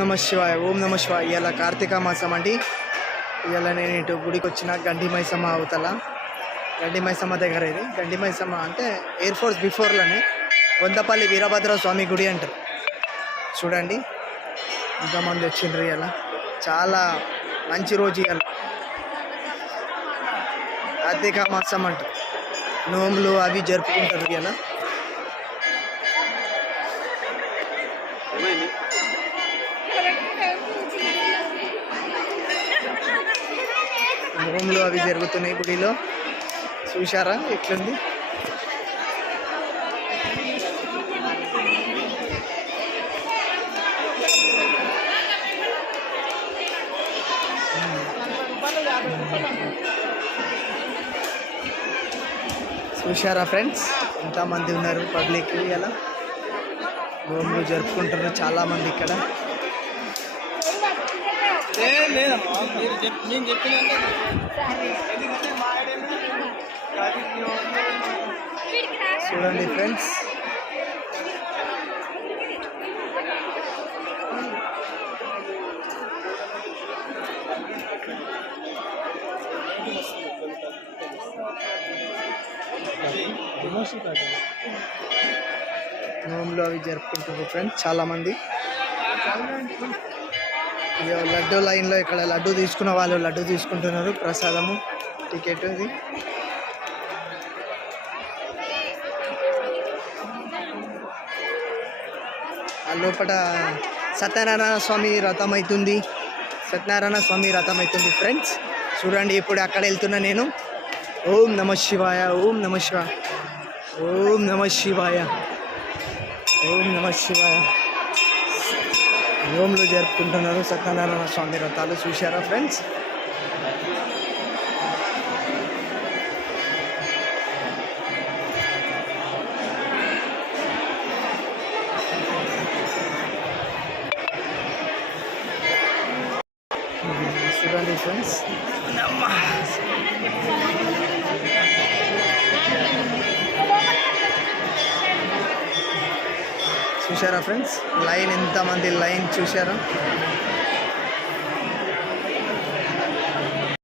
నమ శివాయ, ఓం నమ శివాయ. ఇలా కార్తీక మాసం అండి. ఇలా నేను ఇటు గుడికి వచ్చిన గండి మైసమ్మ అవతల, గండి మైసమ్మ దగ్గర. ఇది గండి మైసమ్మ అంటే ఎయిర్ ఫోర్స్ బిఫోర్లోనే వందపల్లి వీరభద్ర స్వామి గుడి అంటారు. చూడండి ఇంతమంది వచ్చిండ్రు. ఇలా చాలా మంచి రోజు. ఇవాళ కార్తీక మాసం అంటారు, నోములు అవి జరుపుకుంటారు. ఇలా నోములు అవి జరుగుతున్నాయి గుడిలో. చూశారా ఎట్లుంది? చూశారా ఫ్రెండ్స్, ఎంతమంది ఉన్నారు పబ్లిక్. ఇలా నోములు జరుపుకుంటారు చాలామంది ఇక్కడ. చూడండి ఫ్రెండ్స్, నోములు అవి జరుపుకుంటారు ఫ్రెండ్స్ చాలామంది. లడ్డు లైన్లో ఇక్కడ లడ్డు తీసుకున్న వాళ్ళు లడ్డు తీసుకుంటున్నారు, ప్రసాదము టికెట్. ఇది లోపల సత్యనారాయణ స్వామి రథం అవుతుంది. సత్యనారాయణ స్వామి రథం అవుతుంది ఫ్రెండ్స్. చూడండి ఇప్పుడు అక్కడ వెళ్తున్నా నేను. ఓం నమ శివాయ, ఓం నమ శివాయ, ఓం నమ శివాయ, ఓం నమ శివాయ. నోములు జరుపుకుంటున్నారు సత్యనారాయణ స్వామి రథాలు. చూశారా ఫ్రెండ్స్? చూడండి ఫ్రెండ్స్, చూశారా ఫ్రెండ్స్ లైన్, ఎంతమంది లైన్ చూశారా?